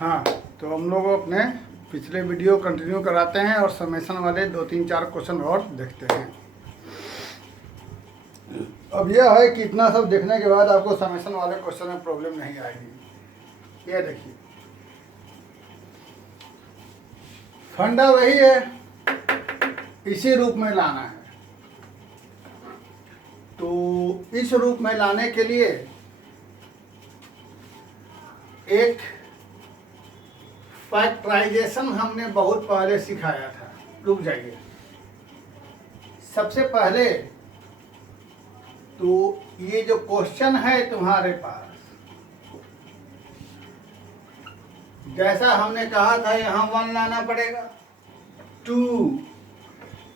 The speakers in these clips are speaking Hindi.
हाँ, तो हम लोग अपने पिछले वीडियो कंटिन्यू कराते हैं और समेशन वाले 2-3-4 क्वेश्चन और देखते हैं। अब यह है कि इतना सब देखने के बाद आपको समेशन वाले क्वेश्चन में प्रॉब्लम नहीं आएगी। ये देखिए, फंडा वही है, इसी रूप में लाना है। तो इस रूप में लाने के लिए एक फैक्टराइजेशन हमने बहुत पहले सिखाया था। रुक जाइए, सबसे पहले तो ये जो क्वेश्चन है तुम्हारे पास, जैसा हमने कहा था यहाँ 1 लाना पड़ेगा, 2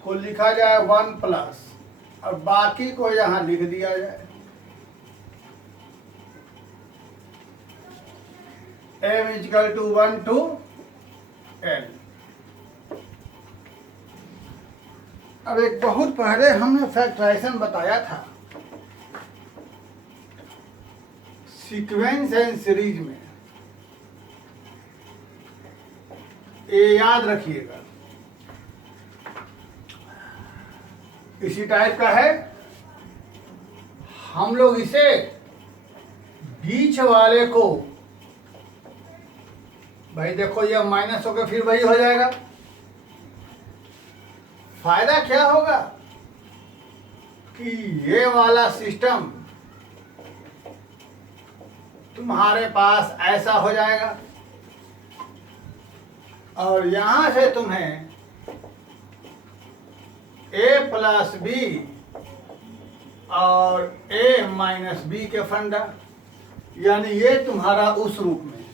को लिखा जाए 1 प्लस और बाकी को यहाँ लिख दिया जाए m equal to 1 to n। अब एक बहुत पहले हमने फैक्टराइजेशन बताया था सीक्वेंस एंड सीरीज में, ये याद रखिएगा। इसी टाइप का है, हम लोग इसे बीच वाले को, भाई देखो ये माइनस होकर फिर वही हो जाएगा। फायदा क्या होगा कि ये वाला सिस्टम तुम्हारे पास ऐसा हो जाएगा और यहां से तुम्हें a प्लस बी और a माइनस बी के फंडा, यानी ये तुम्हारा उस रूप में,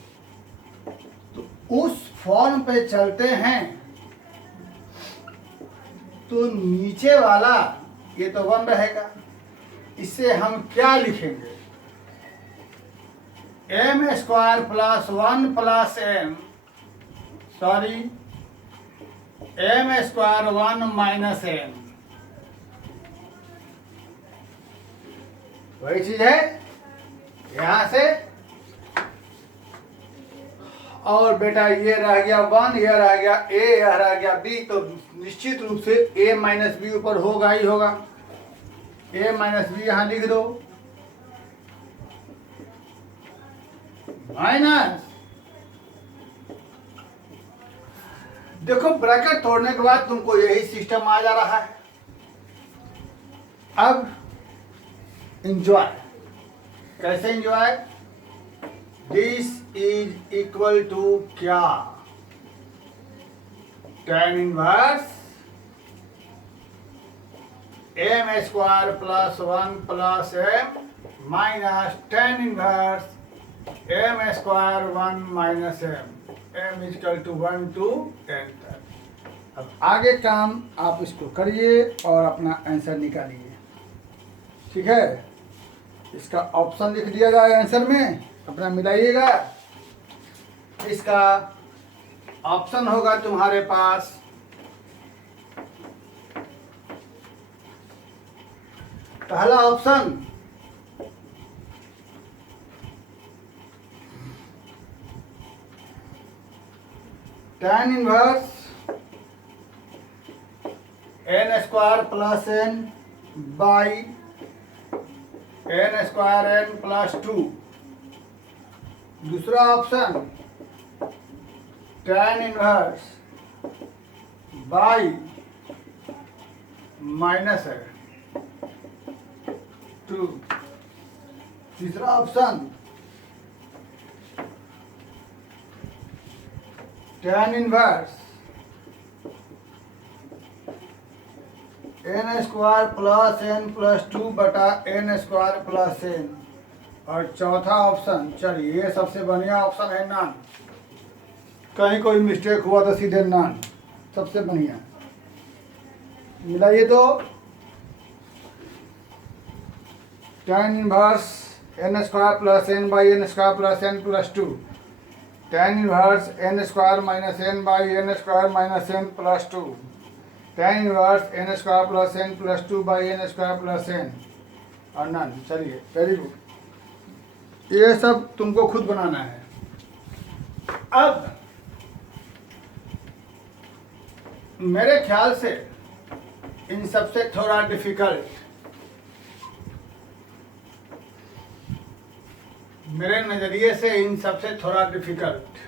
तो उस फॉर्म पे चलते हैं। तो नीचे वाला ये तो 1 रहेगा, इससे हम क्या लिखेंगे, m square plus 1 plus m, sorry m square 1 minus m, वही चीज है यहां से। और बेटा ये रह गया 1, यह रह गया a, यह रह गया b, तो निश्चित रूप से a माइनस बी ऊपर होगा ही होगा। a माइनस बी यहां लिख दो, माइनस, देखो ब्रैकेट तोड़ने के बाद तुमको यही सिस्टम आ जा रहा है। अब एंजॉय, कैसे enjoy, this is equal to क्या, tan inverse m square plus 1 plus m minus tan inverse m square 1 minus m equal to 1 to n तक। अब आगे काम आप इसको करिए और अपना आंसर निकालिए, ठीक है। इसका ऑप्शन लिख दिया जाए आंसर में, अपना मिलाइएगा। इसका ऑप्शन होगा तुम्हारे पास पहला option tan inverse n square plus n by n square n plus 2। दूसरा option tan inverse by minus है 2। तीसरा option tan inverse n square plus n plus 2 बटा n स्क्वायर प्लस n। और चौथा ऑप्शन, चलिए ये सबसे बढ़िया ऑप्शन है नॉन, कहीं कोई मिस्टेक हुआ तो सीधे नॉन, सबसे बढ़िया। मिलाइए तो tan inverse n square plus n by n square plus n plus 2, tan inverse n square minus n by n square minus n plus 2, tan inverse n square plus n plus 2 by n square plus n और नन। चलिए वेरी गुड, ये सब तुमको खुद बनाना है। अब मेरे ख्याल से इन सबसे थोड़ा डिफिकल्ट, मेरे नजरिए से इन सबसे थोड़ा difficult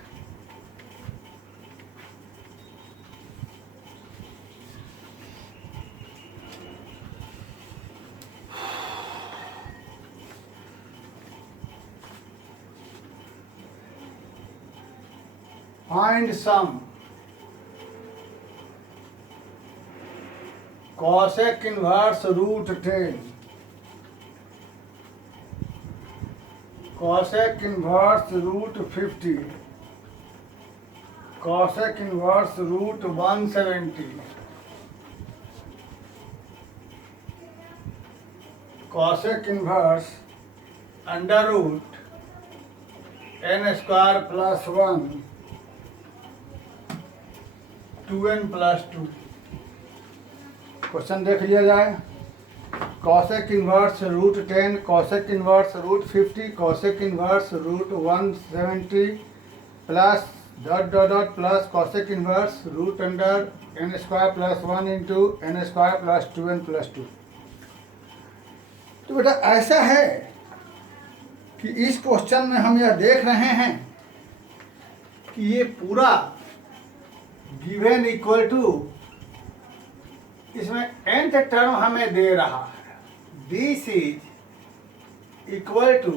find some cosec inverse root 10, cosec inverse root 50, cosec inverse root 170, cosec inverse under root n square plus 1 2n plus 2। Question देख लिया जाए। Cosec inverse root 10, cosec inverse root 50, cosec inverse root 170 plus dot dot dot plus cosec inverse root under n square plus 1 into n square plus 2n plus 2। तो बेटा ऐसा है कि इस क्वेश्चन में हम यह देख रहे हैं कि ये पूरा गिवन इक्वल टू, इसमें nth टर्म हमें दे रहा है, this is equal to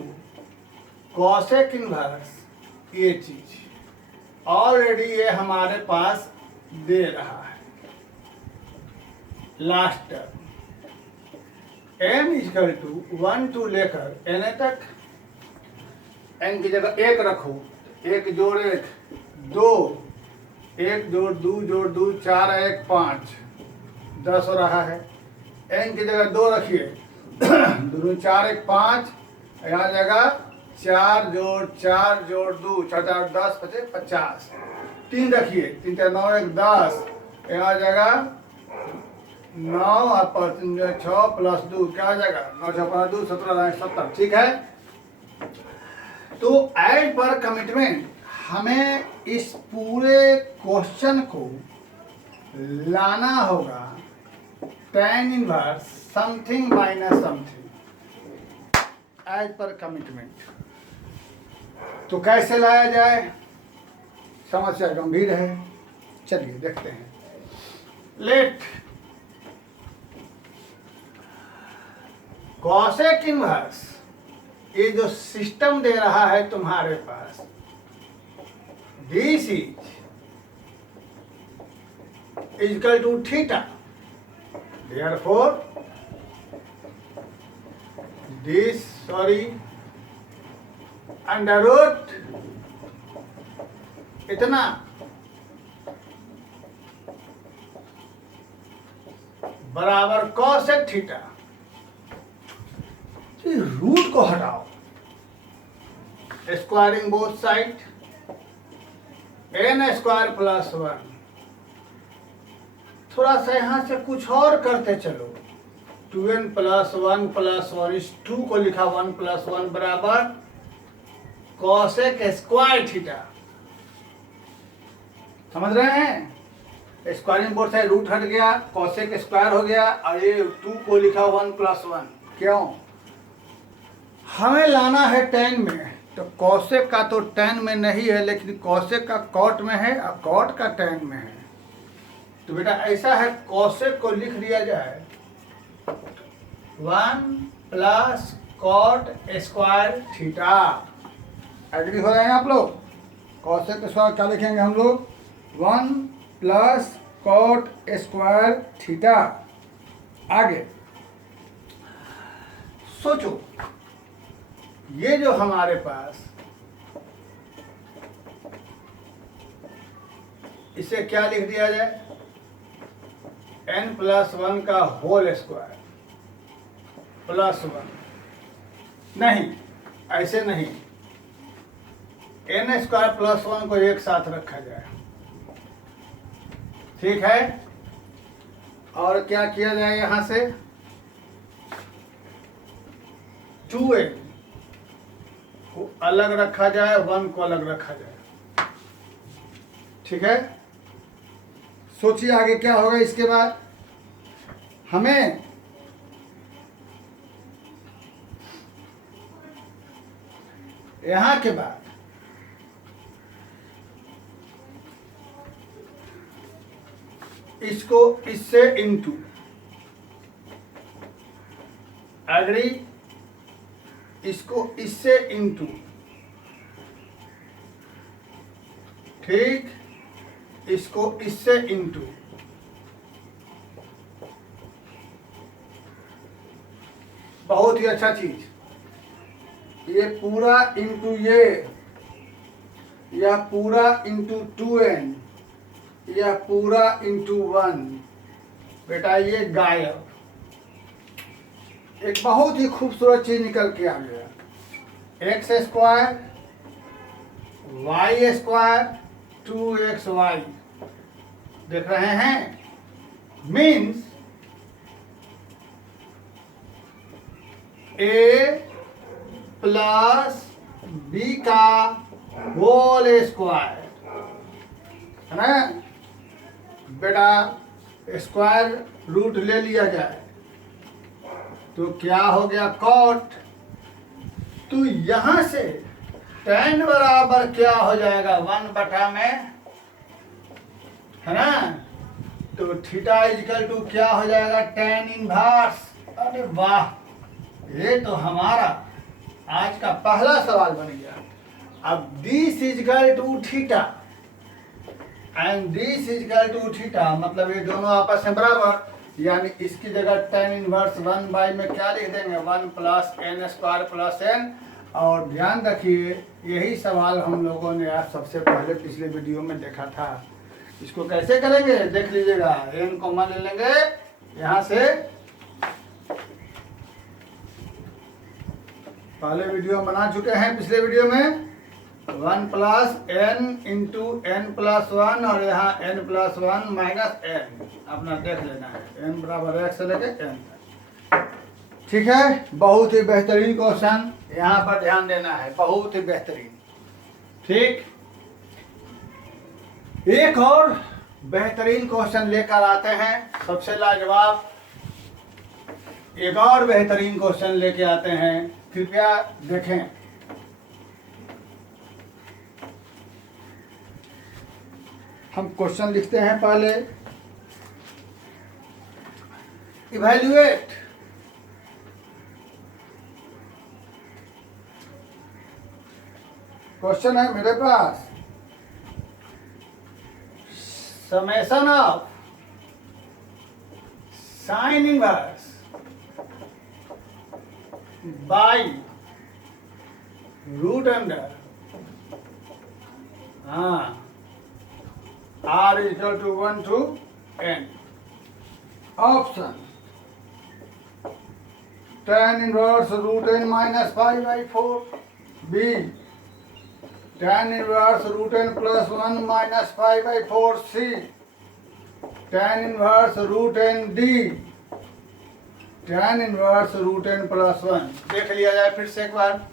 cosec inverse, ये चीज ऑलरेडी ये हमारे पास दे रहा है। Last term m equal to 1 to लेकर n तक, n की जगह 1 रखो, 1 जोड़ 1 2, 1 जोड़ 2 जोड़ 2 4 1 5 10 हो रहा है। n की जगह 2 रखिए, 2 4 1 5, यहाँ जगह 4 जोड़ 4 जोड़ 2 4 4 10 5 50, 3 रखिए, 3 4 9 1 10, यहाँ जगह 9 और 6 प्लस 2 क्या जगह 9 6 5 2 17 70। ठीक है, तो एज पर कमिटमेंट हमें इस पूरे क्वेश्चन को लाना होगा tan inverse something minus something as per commitment. तो कैसे लाया जाए, समस्या गंभीर है, चलिए देखते हैं। लेट कॉसेक इनवर्स, ये जो सिस्टम दे रहा है तुम्हारे पास, this is equal to theta, therefore this under root इतना बराबर कॉसेक थीटा। रूट को हटाओ, squaring both side, n square plus 1, थोड़ा सा यहाँ से कुछ और करते चलो, 2n प्लस 1 प्लस 1, इस 2 को लिखा 1 प्लस 1 बराबर कॉसेक स्क्वायर थीटा। समझ रहे हैं, स्क्वायरिंग बोर्ड से रूट हट गया, कॉसेक स्क्वायर हो गया, और ये 2 को लिखा 1 प्लस 1। क्यों, हमें लाना है tan में, तो कॉसेक का तो tan में नहीं है, लेकिन कॉसेक का कॉट में है और कॉट का tan में है। तो बेटा ऐसा है, कॉसेक को लिख दिया जाए 1 plus cot square theta. Agree हो रहे हैं आप लोग? कॉसेक स्क्वायर क्या लिखेंगे हम लोग, 1 प्लस कॉट स्क्वायर थीटा। आगे सोचो, ये जो हमारे पास, इसे क्या लिख दिया जाए, n प्लस 1 का होल स्क्वायर प्लस 1। नहीं, ऐसे नहीं, n स्क्वायर प्लस 1 को एक साथ रखा जाए। ठीक है, और क्या किया जाए, यहां से 2n को अलग रखा जाए, 1 को अलग रखा जाए। ठीक है, सोचिए आगे क्या होगा इसके बाद। हमें यहां के बाद इसको इससे इंटू, एग्री, इसको इससे इंटू, ठीक, इसको इससे इंटू, बहुत ही अच्छा चीज। ये पूरा इंटू ये, या पूरा इंटू 2n, या पूरा इंटू 1, बेटा ये गायब। एक बहुत ही खूबसूरत चीज निकल के आ गया, X square Y square 2xy, देख रहे हैं, मीन्स ए प्लस बी का होल स्क्वायर, है ना बेटा, स्क्वायर रूट ले लिया जाए तो क्या हो गया, कॉट। तो यहां से tan बराबर क्या हो जाएगा, 1 में, है ना, तो थीटा इजिकल टू क्या हो जाएगा, tan इनवर्स। अरे वाह, ये तो हमारा आज का पहला सवाल बन गया। अब this is equal to theta and this is equal to theta, मतलब ये दोनों आपस में बराबर, यानी इसकी जगह tan इनवर्स 1 में क्या लिख देंगे, 1 plus n square plus n। और ध्यान रखिए, यही सवाल हम लोगों ने आज सबसे पहले पिछले वीडियो में देखा था। इसको कैसे करेंगे देख लीजिएगा, n कॉमन ले लेंगे यहाँ से, पहले वीडियो बना चुके हैं, पिछले वीडियो में 1 plus n into n plus 1, और यहाँ n प्लस 1 माइनस n, अपना देख लेना है, n बराबर 1 से लेके n तक। ठीक है, बहुत ही बेहतरीन क्वेश्चन, यहाँ पर ध्यान देना है, बहुत ही बेहतरीन। ठीक, एक और बेहतरीन क्वेश्चन लेकर आते हैं, सबसे लाजवाब एक और बेहतरीन क्वेश्चन लेके आते हैं, कृपया देखें। हम क्वेश्चन लिखते हैं पहले, इवैल्यूएट क्वेश्चन है मेरे पास, summation of sine inverse by root under, हाँ, r equal to 1 to n। Option tan inverse root n minus 5/4, B tan inverse root n plus 1 minus 5/4, C tan inverse root n, D tan inverse root n plus 1। देख लिया जाए फिर से एक बार,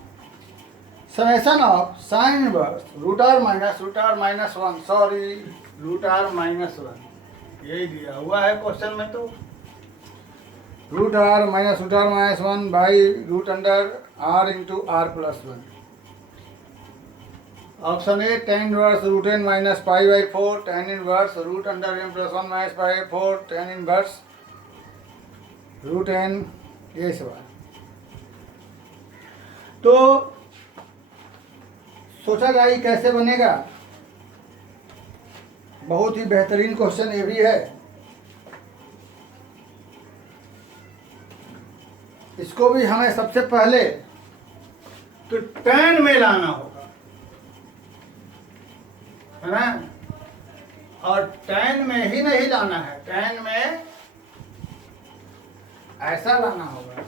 summation of sine inverse root r minus 1, sorry root r minus 1, यही दिया हुआ है क्वेश्चन में, तो root r minus 1 by root under r into r plus 1। Option A tan inverse root n minus 5/4, tan inverse root under n plus 1 minus 5/4, tan inverse root n, ये सवाल। तो सोचा जाए कैसे बनेगा, बहुत ही बेहतरीन क्वेश्चन ये भी है। इसको भी हमें सबसे पहले तो tan में लाना होगा, है ना, और tan में ही नहीं लाना है, tan में ऐसा लाना होगा,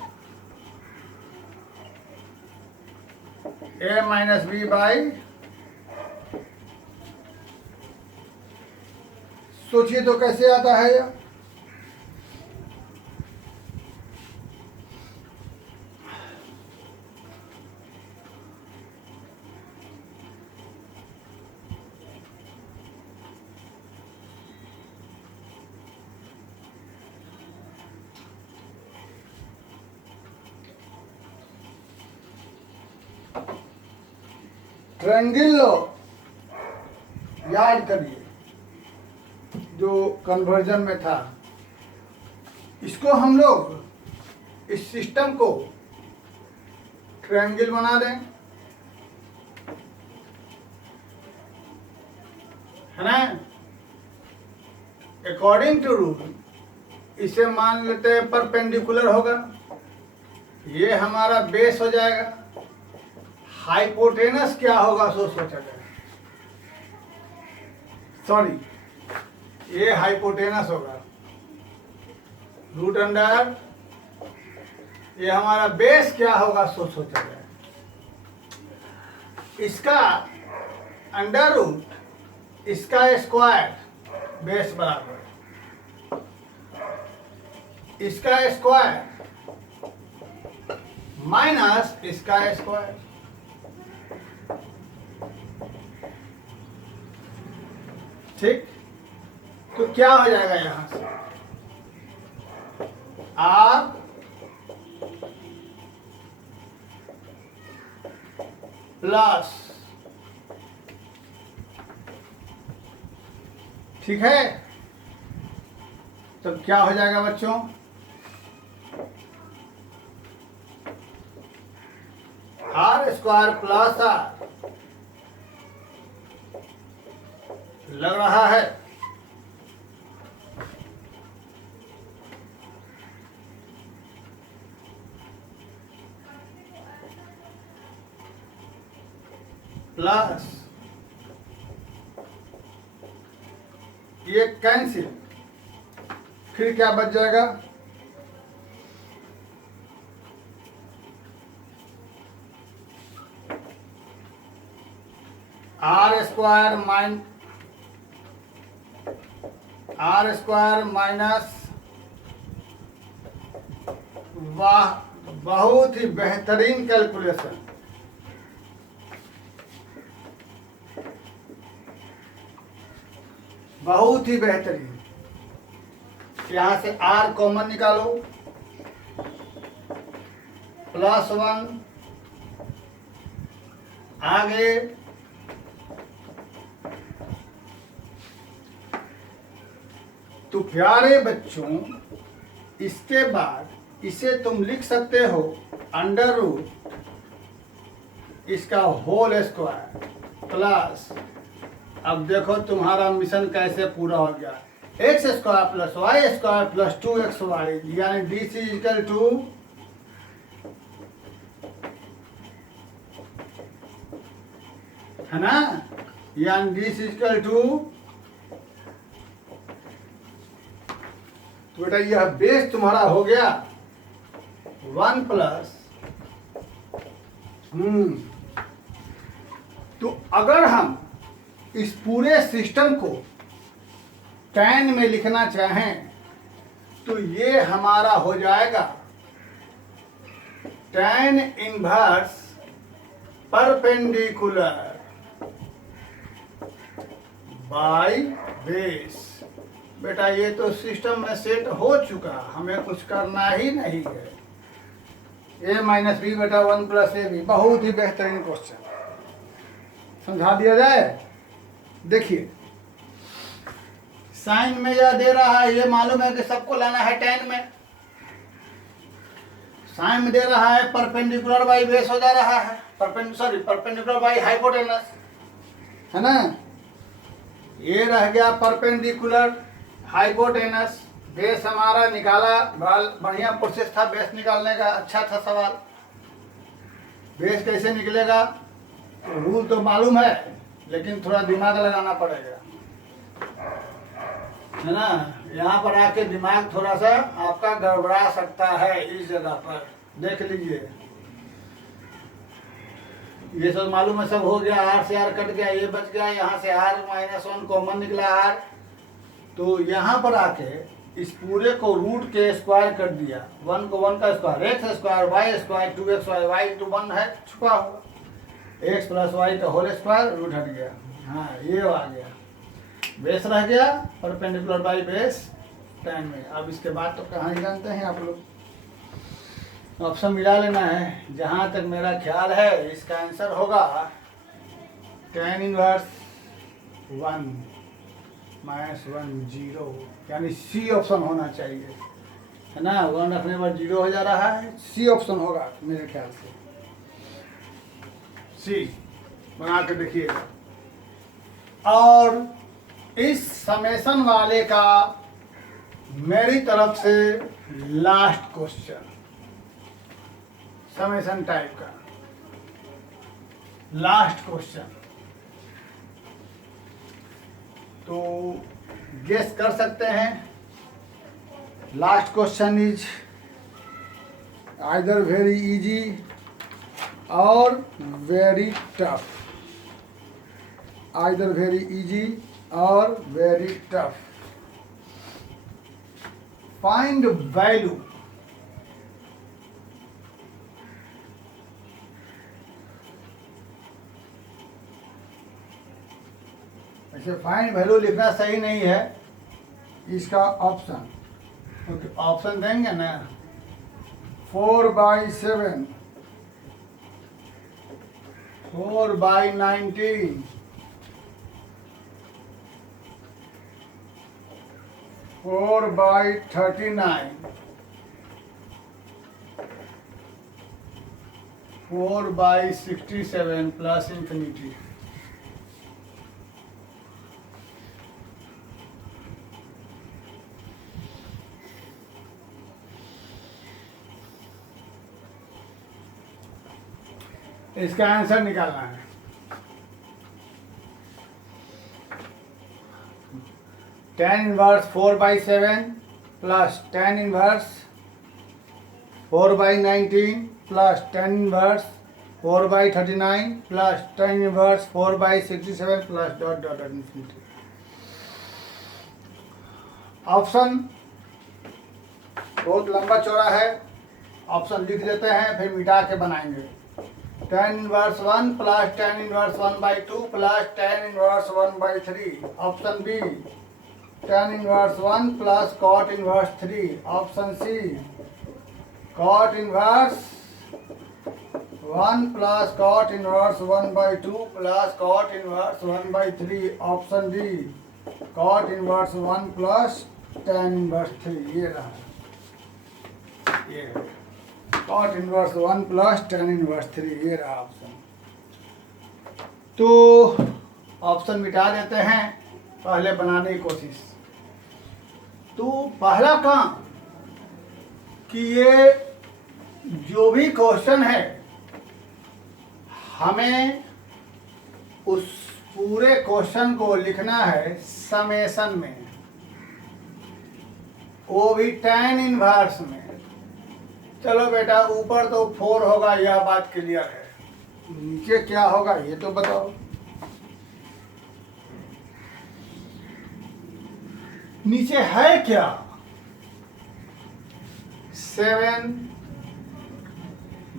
a माइनस बी बाई, सोचिए तो कैसे आता है यह, ट्रायंगल लो याद करिए, जो कन्वर्जन में था, इसको हम लोग इस सिस्टम को ट्रायंगल बना दें, है ना। अकॉर्डिंग टू रूल इसे मान लेते हैं परपेंडिकुलर होगा, ये हमारा बेस हो जाएगा। हाइपोटेनस क्या होगा सो सोचा जाए, सॉरी ये हाइपोटेनस होगा, रूट अंडर ये हमारा बेस क्या होगा सो सोचा जाए। इसका अंडर रूट इसका स्क्वायर बेस बराबर, इसका स्क्वायर माइनस इसका स्क्वायर, ठीक। तो क्या हो जाएगा यहां से, आर प्लस, ठीक है। तब क्या हो जाएगा बच्चों, आर स्क्वायर प्लस आर लग रहा है, प्लस ये कैंसिल, फिर क्या बच जाएगा, आर स्क्वायर माइनस, वाह बहुत ही बेहतरीन कैलकुलेशन, बहुत ही बेहतरीन। यहां से आर कॉमन निकालो, +1 आगे तो प्यारे बच्चों, इसके बाद इसे तुम लिख सकते हो अंडर रूट इसका होल स्क्वायर प्लस, अब देखो तुम्हारा मिशन कैसे पूरा हो गया, X square plus Y square plus 2xy, यानी दिस इज इक्वल टू है ना, यानी दिस इज इक्वल टू, तो बेटा यह बेस तुम्हारा हो गया 1 प्लस, तो अगर हम इस पूरे सिस्टम को tan में लिखना चाहें तो ये हमारा हो जाएगा tan inverse perpendicular by base. बेटा ये तो सिस्टम में सेट हो चुका, हमें कुछ करना ही नहीं है। a माइनस बी बेटा 1 प्लस ए बी, बहुत ही बेहतरीन क्वेश्चन, समझा दिया जाए। देखिए साइन में यह दे रहा है, ये मालूम है कि सबको लाना है tan में, साइन में दे रहा है परपेंडिकुलर बाई बेस हो जा रहा है, परपेंडिकुलर बाई हाइपोटेनस, है ना। ये रह गया परपेंडिकुलर हाइपोटेनस, बेस हमारा निकाला, बढ़िया प्रोसेस था बेस निकालने का, अच्छा था सवाल। बेस कैसे निकलेगा रूल तो मालूम है, लेकिन थोड़ा दिमाग लगाना पड़ेगा, है ना। यहाँ पर आके दिमाग थोड़ा सा आपका गड़बड़ा सकता है, इस जगह पर देख लीजिए। ये सब मालूम है, सब हो गया, आर से आर कट गया, ये बच गया, यहाँ से r-1 कॉमन निकला आर, तो यहाँ पर आके इस पूरे को रूट के स्क्वायर कर दिया, 1 को 1 का square, X square Y square 2xy, Y into 1 है छुपा हुआ, एक्स प्लस वाई का होल स्क्वायर, रूट हट गया, हाँ ये आ गया, बेस रह गया परपेंडिकुलर बाई बेस tan में। अब इसके बाद तो कहानी जानते हैं आप लोग, ऑप्शन मिला लेना है। जहाँ तक मेरा ख्याल है इसका आंसर होगा tan इनवर्स 1 माइनस 1 0, यानी सी ऑप्शन होना चाहिए, है ना। 1 रखने पर 0 हो जा रहा है, सी ऑप्शन होगा मेरे ख्याल से। सी बना के देखिएगा। और इस समेशन वाले का मेरी तरफ से लास्ट क्वेश्चन, समेशन टाइप का लास्ट क्वेश्चन, तो गेस कर सकते हैं। Last question is either very easy और very tough, either very easy और वेरी टफ। फाइंड वैल्यू, ऐसे फाइंड वैल्यू लिखना सही नहीं है, इसका ऑप्शन, ओके ऑप्शन देंगे ना। 4/7, 4/19, 4/39, 4/67 प्लस इंफिनिटी। इसका आंसर निकालना है। tan inverse 4/7 plus tan inverse 4/19 plus tan inverse 4/39 plus tan inverse 4/67 plus dot dot dot infinity. Option बहुत लंबा चौड़ा है, ऑप्शन लिख देते हैं फिर मिटा के बनाएंगे। tan inverse 1 plus tan inverse 1/2 plus tan inverse 1/3। Option B tan inverse 1 plus cot inverse 3। Option C cot inverse 1 plus cot inverse 1/2 plus cot inverse 1/3। Option D cot inverse 1 plus tan inverse 3। ये रहा, ये cot inverse 1 plus tan inverse 3, ये रहा ऑप्शन। तो ऑप्शन मिटा देते हैं, पहले बनाने की कोशिश। तो पहला काम कि ये जो भी क्वेश्चन है हमें उस पूरे क्वेश्चन को लिखना है समेशन में, वो भी tan इनवर्स में। चलो बेटा ऊपर तो 4 होगा, यह बात क्लियर है, नीचे क्या होगा ये तो बताओ। नीचे है क्या? 7,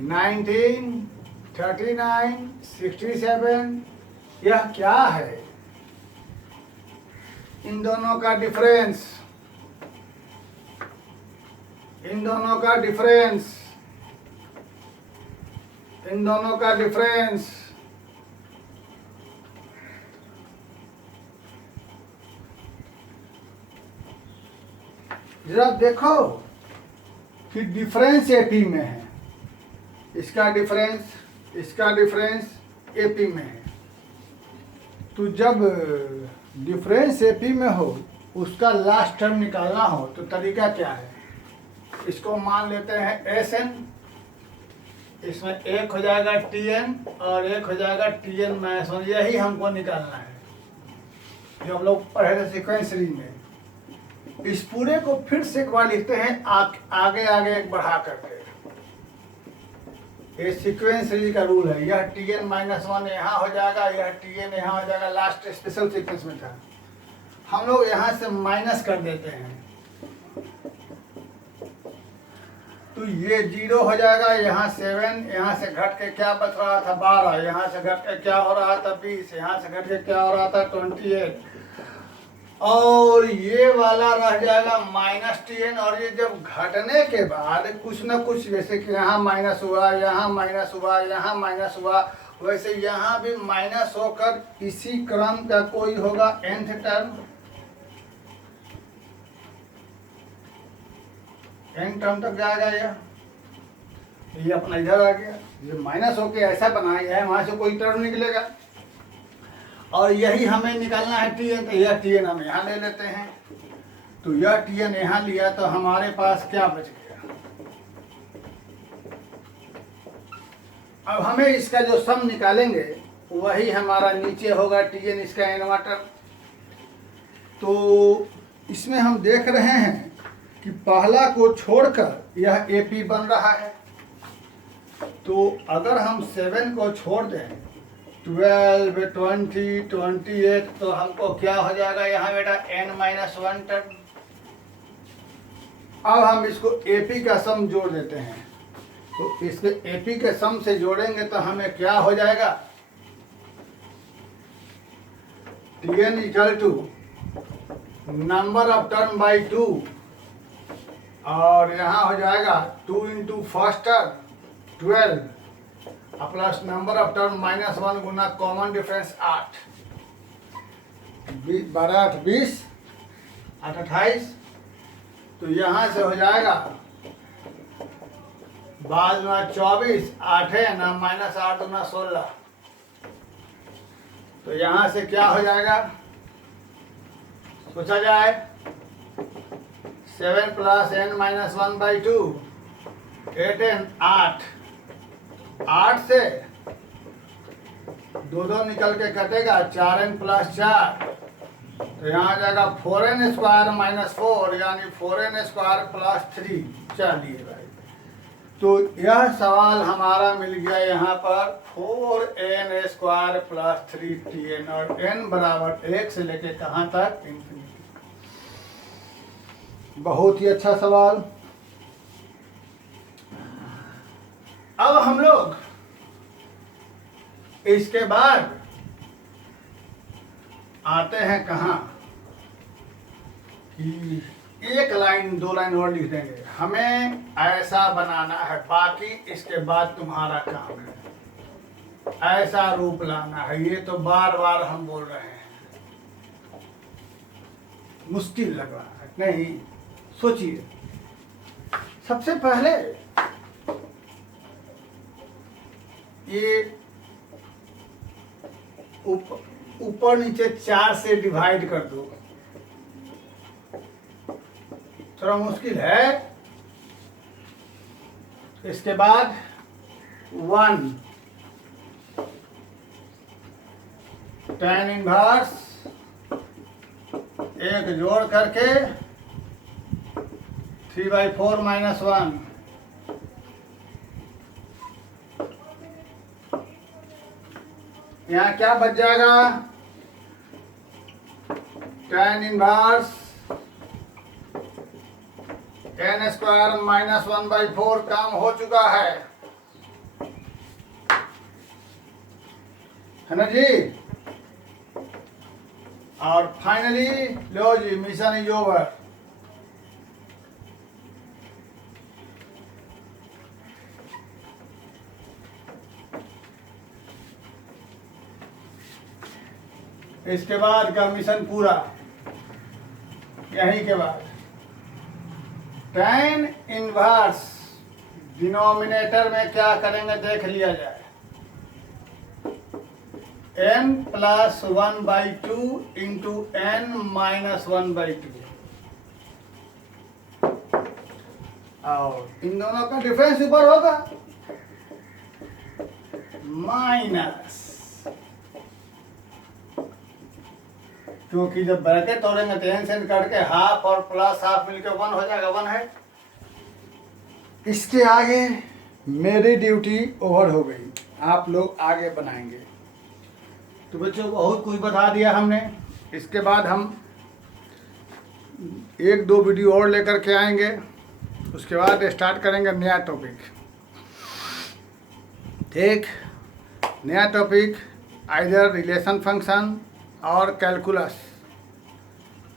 19, 39, 67, यह क्या है? इन दोनों का डिफरेंस, इन दोनों का डिफरेंस, इन दोनों का डिफरेंस। जरा देखो कि डिफरेंस एपी में है, इसका डिफरेंस, इसका डिफरेंस एपी में है। तो जब डिफरेंस एपी में हो, उसका लास्ट टर्म निकालना हो तो तरीका क्या है? इसको मान लेते हैं एस एन, इसमें एक हो जाएगा टी एन और एक हो जाएगा टी एन माइनस 1। यही हमको निकालना है जो हम लोग पढ़े थे सीक्वेंस सीरीज में। इस पूरे को फिर से एक बार लिखते हैं आगे आगे एक बढ़ा करके। ये सीक्वेंस सीरीज का रूल है। यह टी एन माइनस 1 यहाँ हो जाएगा, यह टी एन यहाँ हो जाएगा। लास्ट स्पेशल सीक्वेंस में था, हम लोग यहाँ से माइनस कर देते हैं तो ये 0 हो जाएगा। यहाँ 7, यहाँ से घट के क्या बच रहा था 12, यहाँ से घट के क्या हो रहा था 20, यहाँ से घट के क्या हो रहा था 28, और ये वाला रह जाएगा -10। और ये जब घटने के बाद कुछ ना कुछ, जैसे कि यहाँ माइनस हुआ, यहाँ माइनस हुआ, यहाँ माइनस हुआ, वैसे यहाँ भी माइनस होकर इसी क्रम का कोई होगा nth टर्म, n टर्म तक जाएगा ये अपना इधर आ गया, ये माइनस होके ऐसा बनाया है, वहां से कोई टर्म निकलेगा और यही हमें निकालना है Tn, तो यह Tn हम यहाँ ले लेते हैं। तो यह Tn यहाँ लिया तो हमारे पास क्या बच गया। अब हमें इसका जो सम निकालेंगे वही हमारा नीचे होगा Tn, इसका nवां टर्म। तो इसमें हम देख रहे हैं कि पहला को छोड़कर यह AP बन रहा है। तो अगर हम 7 को छोड़ दें, 12, 20, 28, तो हमको क्या हो जाएगा यहाँ बेटा n-1 टर्म। अब हम इसको AP का सम जोड़ देते हैं, तो इसके AP के सम से जोड़ेंगे तो हमें क्या हो जाएगा, Tn equal to number of term by 2, और यहाँ हो जाएगा 2 into first term 12 plus number of term -1 गुना कॉमन डिफरेंस 8, 12 8 20 8 28। तो यहाँ से हो जाएगा बाद में 24, 8 है ना -8 गुना 16। तो यहाँ से क्या हो जाएगा, सोचा जाए 7 प्लस n-1 बाई 2, 8 n 8, 8 से 2 निकल के कटेगा, 4n प्लस 4, तो यहाँ आ जाएगा 4n स्क्वायर -4 यानी 4n स्क्वायर प्लस 3। चलिए भाई, तो यह सवाल हमारा मिल गया यहाँ पर 4n स्क्वायर प्लस 3Tn, और n बराबर 1 से लेके कहाँ तक, इंफिनिटी। बहुत ही अच्छा सवाल। अब हम लोग इसके बाद आते हैं कहाँ कि 1 लाइन 2 लाइन और लिख देंगे, हमें ऐसा बनाना है, बाकी इसके बाद तुम्हारा काम है, ऐसा रूप लाना है। ये तो बार बार हम बोल रहे हैं, मुश्किल लग रहा है, नहीं सोचिए। सबसे पहले ये ऊपर नीचे 4 से डिवाइड कर दो, थोड़ा मुश्किल है। इसके बाद 1 tan इनवर्स 1 जोड़ करके 3/4 -1, यहाँ क्या बच जाएगा, tan इनवर्स n स्क्वायर -1/4 काम हो चुका है ना जी। और फाइनली लो जी, मिशन इज ओवर। इसके बाद का मिशन पूरा, यहीं के बाद tan इनवर्स डिनोमिनेटर में क्या करेंगे देख लिया जाए, n प्लस 1/2 इंटू n-1/2, और इन दोनों का डिफरेंस ऊपर होगा माइनस, क्योंकि जब ब्रैकेट तोड़ेंगे तो n से करके हाफ और प्लस हाफ मिलकर 1 हो जाएगा, 1 है। इसके आगे मेरी ड्यूटी ओवर हो गई, आप लोग आगे बनाएंगे। तो बच्चों बहुत कुछ बता दिया हमने। इसके बाद हम 1-2 वीडियो और लेकर के आएंगे, उसके बाद स्टार्ट करेंगे नया टॉपिक। ठीक, नया टॉपिक आइदर रिलेशन फंक्शन और कैलकुलस,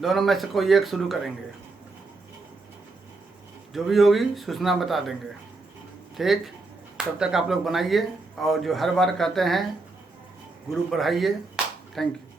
दोनों में से कोई एक शुरू करेंगे, जो भी होगी सूचना बता देंगे। ठीक, तब तक आप लोग बनाइए और जो हर बार कहते हैं ग्रुप बढ़ाइए। Thank you.